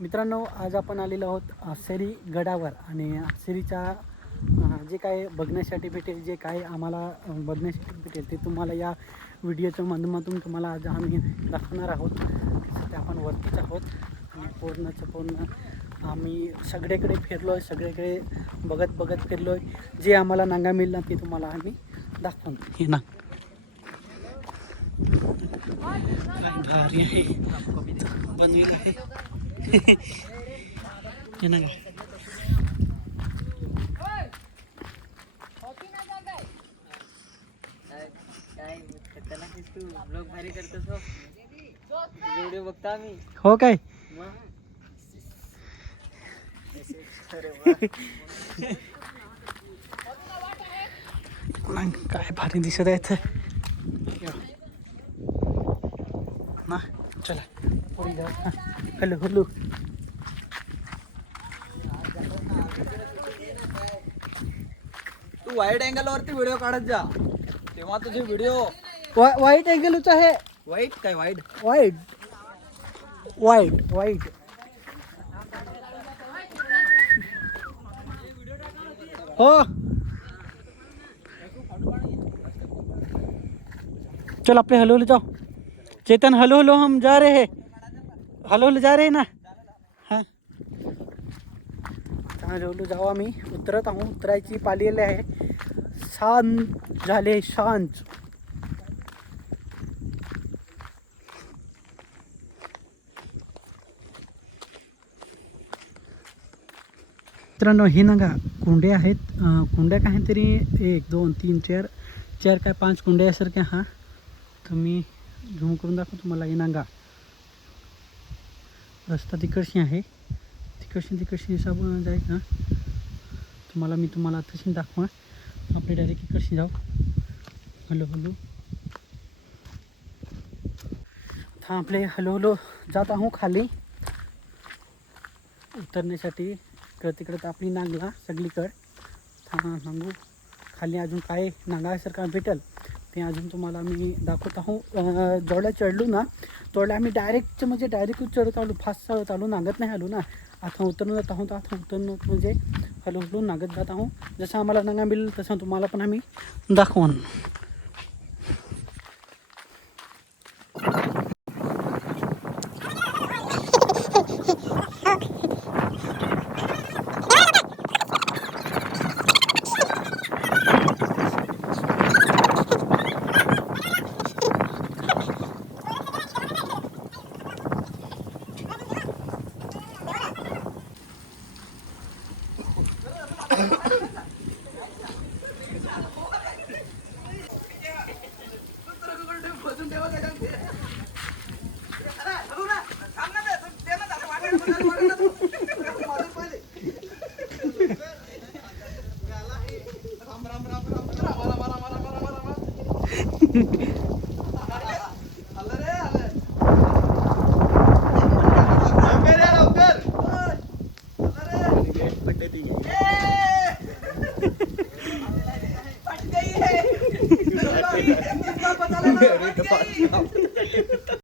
मित्रांनो, आज आपण आलेलो आहोत सेरी गडावर आणि सेरीच्या जे काय बघण्यासाठी भेटेल, जे काय आम्हाला बघण्यासाठी भेटेल ते तुम्हाला या व्हिडिओच्या माध्यमातून तुम्हाला आज आम्ही दाखवणार आहोत. सध्या आपण वरतीच आहोत आणि पूर्ण आम्ही सगळीकडे फिरलो आहे, सगळीकडे बघत फिरलो आहे. जे आम्हाला नांगा मिळला ते तुम्हाला आम्ही दाखवून हे ना गाडी आहे बनवेल आहे हे ना ब्लॉग भारी करतोस हो. व्हिडिओ बघता आम्ही. हो काय काय भारी दिसत आहे इथं ना. चला हॅलो हॅलो तू वाईड अँगल वरती व्हिडिओ काढत जा, तेव्हा तुझे व्हिडिओ वाईट अँगलच आहे. वाईट काय वाईड वाईट वाईट वाईट हो. चल अपने हलो हलो जाओ. चेतन हलो हलो हम जा रहे हैं. हलो हलो जा रहे हैं ना. हाँ हलो हलो जाऊ. आम्ही उतरत आहोत. उतरायची पाली आली आहे. शांत झाले शांत. मित्रांनो, हे ना कुंड्या आहेत. कुंड्या काहीतरी 1 2 3 4 काय 5 कुंड्या यासारख्या. हां तर मी झूम करून दाखवतो तुम्हाला. हे नांगा रस्ता तिकडशी आहे. तिकडशी हिसाब जायचं हां. तुम्हाला तशी दाखवा. आपले डायरेक्ट इकडशी जाऊ. हॅलो हॅलो हां आपले हॅलो हॅलो जात आहो खाली उतरण्यासाठी. तिकडे तर आपली नांगला सगळीकडे. हां नांगू खाली अजून काय नांगासारखं भेटेल ते अजून तुम्हाला मी दाखवत आहो. जेवढ्या चढलो ना तेवढ्या आम्ही डायरेक्ट चढत आलो. फास्ट चढत आलो, नांगत नाही आलो ना. आता उतरून जात आहोत. आता उतरणं म्हणजे हळूहळू नांगत जात आहोत. जसं आम्हाला नांगा मिळेल तसं तुम्हाला पण आम्ही दाखवून.